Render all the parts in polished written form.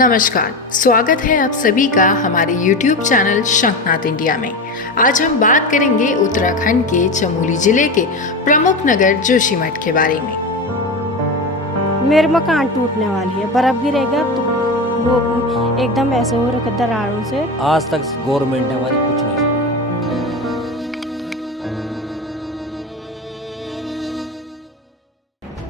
नमस्कार, स्वागत है आप सभी का हमारे YouTube चैनल शंखनाद इंडिया में। आज हम बात करेंगे उत्तराखंड के चमोली जिले के प्रमुख नगर जोशीमठ के बारे में। मेरे मकान टूटने वाली है, बर्फ गिरेगा तो वो एकदम ऐसे हो रखा दरारों से। आज तक गवर्नमेंट ने हमारी कुछ नहीं।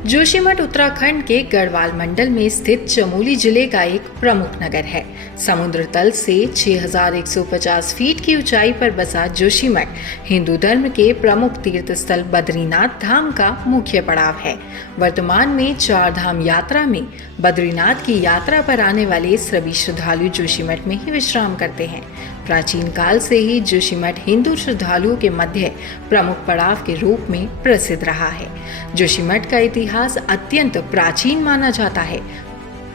जोशीमठ उत्तराखंड के गढ़वाल मंडल में स्थित चमोली जिले का एक प्रमुख नगर है। समुद्र तल से 6150 फीट की ऊंचाई पर बसा जोशीमठ हिंदू धर्म के प्रमुख तीर्थ स्थल बद्रीनाथ धाम का मुख्य पड़ाव है। वर्तमान में 4 धाम यात्रा में बद्रीनाथ की यात्रा पर आने वाले सभी श्रद्धालु जोशीमठ में ही विश्राम करते हैं। प्राचीन काल से ही जोशीमठ हिंदू श्रद्धालुओं के मध्य प्रमुख पड़ाव के रूप में प्रसिद्ध रहा है। जोशीमठ का इतिहास अत्यंत प्राचीन माना जाता है।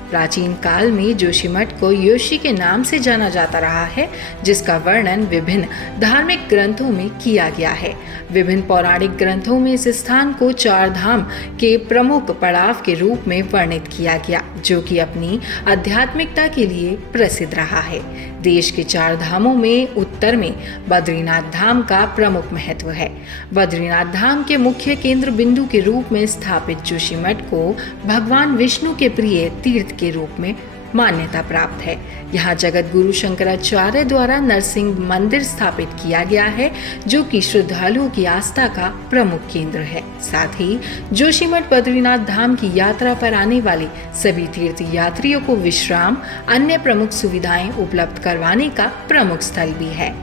प्राचीन काल में जोशीमठ को योशी के नाम से जाना जाता रहा है, जिसका वर्णन विभिन्न धार्मिक ग्रंथों में किया गया है। विभिन्न पौराणिक ग्रंथों में इस स्थान को 4 धाम के प्रमुख पड़ाव के रूप में वर्णित किया गया, जो कि अपनी आध्यात्मिकता के लिए प्रसिद्ध रहा है। देश के 4 धामों में उत्तर में बद्रीनाथ धाम का प्रमुख महत्व है। बद्रीनाथ धाम के मुख्य केंद्र बिंदु के रूप में स्थापित जोशीमठ को भगवान विष्णु के प्रिय तीर्थ के रूप में मान्यता प्राप्त है। यहाँ जगत गुरु शंकराचार्य द्वारा नरसिंह मंदिर स्थापित किया गया है, जो कि श्रद्धालुओं की आस्था का प्रमुख केंद्र है। साथ ही जोशीमठ बद्रीनाथ धाम की यात्रा पर आने वाले सभी तीर्थ यात्रियों को विश्राम, अन्य प्रमुख सुविधाएं उपलब्ध करवाने का प्रमुख स्थल भी है।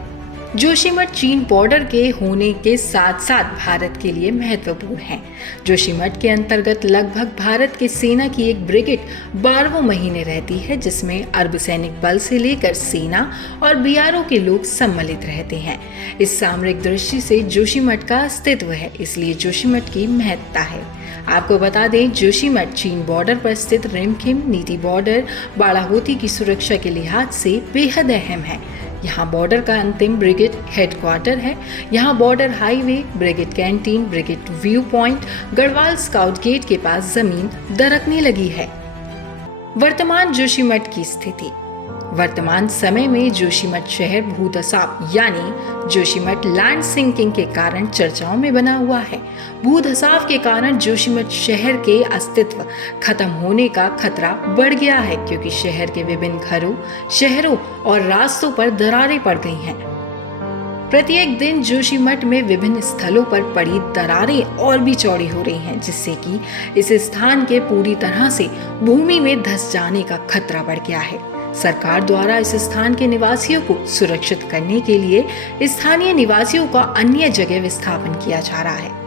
जोशीमठ चीन बॉर्डर के होने के साथ साथ भारत के लिए महत्वपूर्ण है। जोशीमठ के अंतर्गत लगभग भारत की सेना की एक ब्रिगेड 12 महीने रहती है, जिसमें अर्धसैनिक बल से लेकर सेना और बीआरओ के लोग सम्मिलित रहते हैं। इस सामरिक दृष्टि से जोशीमठ का अस्तित्व है, इसलिए जोशीमठ की महत्ता है। आपको बता दें, जोशीमठ चीन बॉर्डर पर स्थित रिमखिम नीति बॉर्डर बाड़ाहोती की सुरक्षा के लिहाज से बेहद अहम है। यहाँ बॉर्डर का अंतिम ब्रिगेड हेडक्वार्टर है। यहाँ border highway, brigade canteen, brigade viewpoint, Garhwal scout gate के पास जमीन दरकने लगी है। वर्तमान जोशीमठ की स्थिति। वर्तमान समय में जोशीमठ शहर भूधसाव यानी जोशीमठ लैंड सिंकिंग के कारण चर्चाओं में बना हुआ है। भूधसाव के कारण जोशीमठ शहर के अस्तित्व खत्म होने का खतरा बढ़ गया है, क्योंकि शहर के विभिन्न घरों, शहरों और रास्तों पर दरारें पड़ गई हैं। प्रत्येक दिन जोशीमठ में विभिन्न स्थलों पर पड़ी दरारें और भी चौड़ी हो रही हैं, जिससे कि इस स्थान के पूरी तरह से भूमि में धंस जाने का खतरा बढ़ गया है। सरकार द्वारा इस स्थान के निवासियों को सुरक्षित करने के लिए स्थानीय निवासियों का अन्य जगह विस्थापन किया जा रहा है।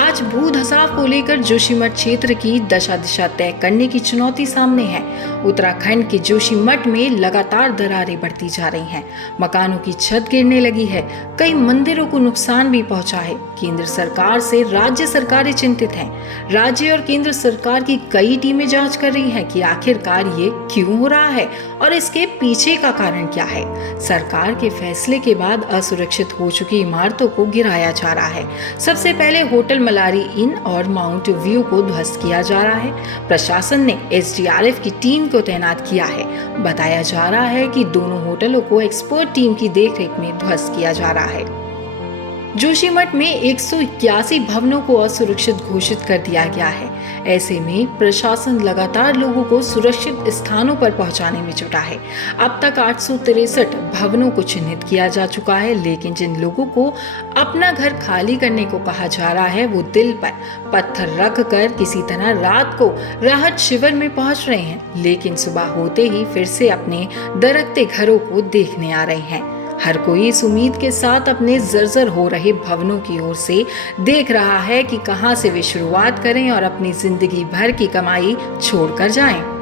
आज भूधसाव को लेकर जोशीमठ क्षेत्र की दशा दिशा तय करने की चुनौती सामने है। उत्तराखंड के जोशीमठ में लगातार दरारें बढ़ती जा रही हैं। मकानों की छत गिरने लगी है। कई मंदिरों को नुकसान भी पहुंचा है। केंद्र सरकार से राज्य सरकारें चिंतित हैं। राज्य और केंद्र सरकार की कई टीमें जांच कर रही हैं कि आखिरकार ये क्यों हो रहा है और इसके पीछे का कारण क्या है। सरकार के फैसले के बाद असुरक्षित हो चुकी इमारतों को गिराया जा रहा है। सबसे पहले होटल मलारी इन और माउंट व्यू को ध्वस्त किया जा रहा है। प्रशासन ने एसडीआरएफ की टीम को तैनात किया है। बताया जा रहा है कि दोनों होटलों को एक्सपर्ट टीम की देखरेख में ध्वस्त किया जा रहा है। जोशीमठ में 181 भवनों को असुरक्षित घोषित कर दिया गया है। ऐसे में प्रशासन लगातार लोगों को सुरक्षित स्थानों पर पहुंचाने में जुटा है। अब तक 863 भवनों को चिन्हित किया जा चुका है, लेकिन जिन लोगों को अपना घर खाली करने को कहा जा रहा है, वो दिल पर पत्थर रख कर किसी तरह रात को राहत शिविर में पहुंच रहे हैं, लेकिन सुबह होते ही फिर से अपने दरकते घरों को देखने आ रहे हैं। हर कोई इस उम्मीद के साथ अपने जर्जर हो रहे भवनों की ओर से देख रहा है कि कहां से वे शुरुआत करें और अपनी जिंदगी भर की कमाई छोड़कर जाएं।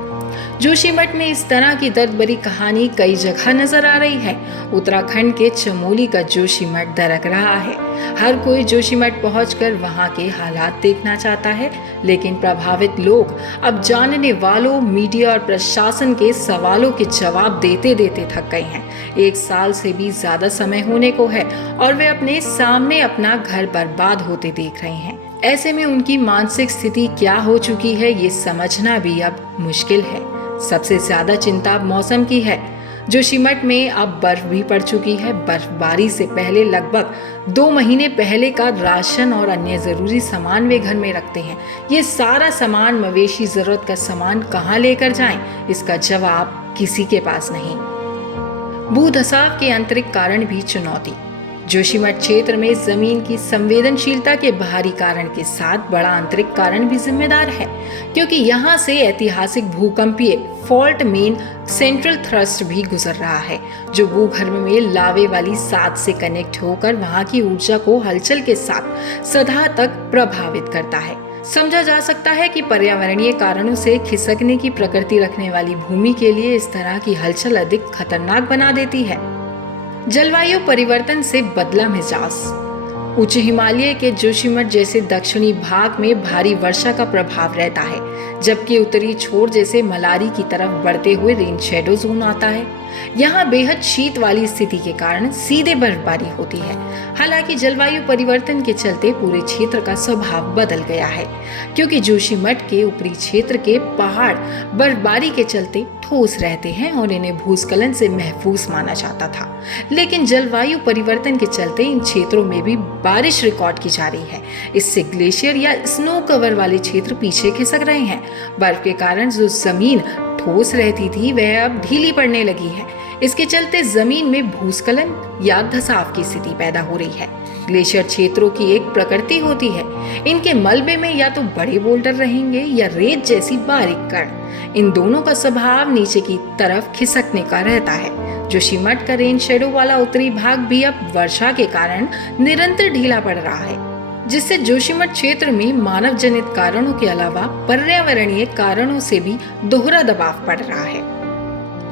जोशीमठ में इस तरह की दर्द भरी कहानी कई जगह नजर आ रही है। उत्तराखंड के चमोली का जोशीमठ दरक रहा है। हर कोई जोशीमठ पहुंचकर वहां के हालात देखना चाहता है, लेकिन प्रभावित लोग अब जानने वालों, मीडिया और प्रशासन के सवालों के जवाब देते देते थक गए हैं। 1 साल से भी ज्यादा समय होने को है और वे अपने सामने अपना घर बर्बाद होते देख रहे हैं। ऐसे में उनकी मानसिक स्थिति क्या हो चुकी है, ये समझना भी अब मुश्किल है। सबसे ज्यादा चिंता मौसम की है। जोशीमठ में अब बर्फ भी पड़ चुकी है। बर्फबारी से पहले लगभग 2 महीने पहले का राशन और अन्य जरूरी सामान वे घर में रखते हैं। ये सारा सामान, मवेशी जरूरत का सामान कहाँ लेकर जाएं? इसका जवाब किसी के पास नहीं। भूधसाव के आंतरिक कारण भी चुनौती। जोशीमठ क्षेत्र में जमीन की संवेदनशीलता के बाहरी कारण के साथ बड़ा आंतरिक कारण भी जिम्मेदार है, क्योंकि यहाँ से ऐतिहासिक भूकंपीय फॉल्ट मेन सेंट्रल थ्रस्ट भी गुजर रहा है, जो भूगर्भ में लावे वाली सात से कनेक्ट होकर वहां की ऊर्जा को हलचल के साथ सदा तक प्रभावित करता है। समझा जा सकता है कि पर्यावरणीय कारणों से खिसकने की प्रकृति रखने वाली भूमि के लिए इस तरह की हलचल अधिक खतरनाक बना देती है। जलवायु परिवर्तन से बदला मिजाज। उच्च हिमालय के जोशीमठ जैसे दक्षिणी भाग में भारी वर्षा का प्रभाव रहता है, जबकि उत्तरी छोर जैसे मलारी की तरफ बढ़ते हुए रेन शेडो जोन आता है। यहाँ बेहद शीत वाली स्थिति के कारण सीधे बर्फबारी होती है। हालांकि जलवायु परिवर्तन के चलते पूरे क्षेत्र का स्वभाव बदल गया है, क्योंकि जोशीमठ के ऊपरी क्षेत्र के पहाड़ बर्फबारी के चलते ठोस रहते हैं और इन्हें भूस्खलन से महफूज माना जाता था। लेकिन जलवायु परिवर्तन के चलते इन क्षेत्रों में भी बारिश रिकॉर्ड की जा रही है। इससे ग्लेशियर या स्नो कवर वाले क्षेत्र पीछे खिसक रहे हैं। बर्फ के कारण जो जमीन ठोस रहती थी वह अब ढीली पड़ने लगी है। इसके चलते जमीन में भूस्खलन या धसाव की स्थिति पैदा हो रही है। ग्लेशियर क्षेत्रों की एक प्रकृति होती है, इनके मलबे में या तो बड़े बोल्डर रहेंगे या रेत जैसी बारीक कण। इन दोनों का स्वभाव नीचे की तरफ खिसकने का रहता है। जोशीमठ का रेन शेडो वाला उत्तरी भाग भी अब वर्षा के कारण निरंतर ढीला पड़ रहा है, जिससे जोशीमठ क्षेत्र में मानव जनित कारणों के अलावा पर्यावरणीय कारणों से भी दोहरा दबाव पड़ रहा है।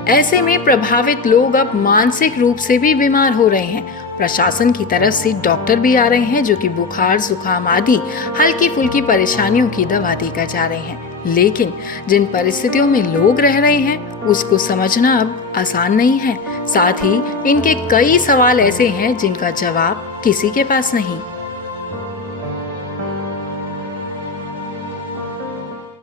ऐसे में प्रभावित लोग अब मानसिक रूप से भी बीमार हो रहे हैं। प्रशासन की तरफ से डॉक्टर भी आ रहे हैं, जो कि बुखार, जुकाम आदि हल्की फुल्की परेशानियों की दवा देकर जा रहे हैं। लेकिन जिन परिस्थितियों में लोग रह रहे हैं उसको समझना अब आसान नहीं है। साथ ही इनके कई सवाल ऐसे हैं जिनका जवाब किसी के पास नहीं।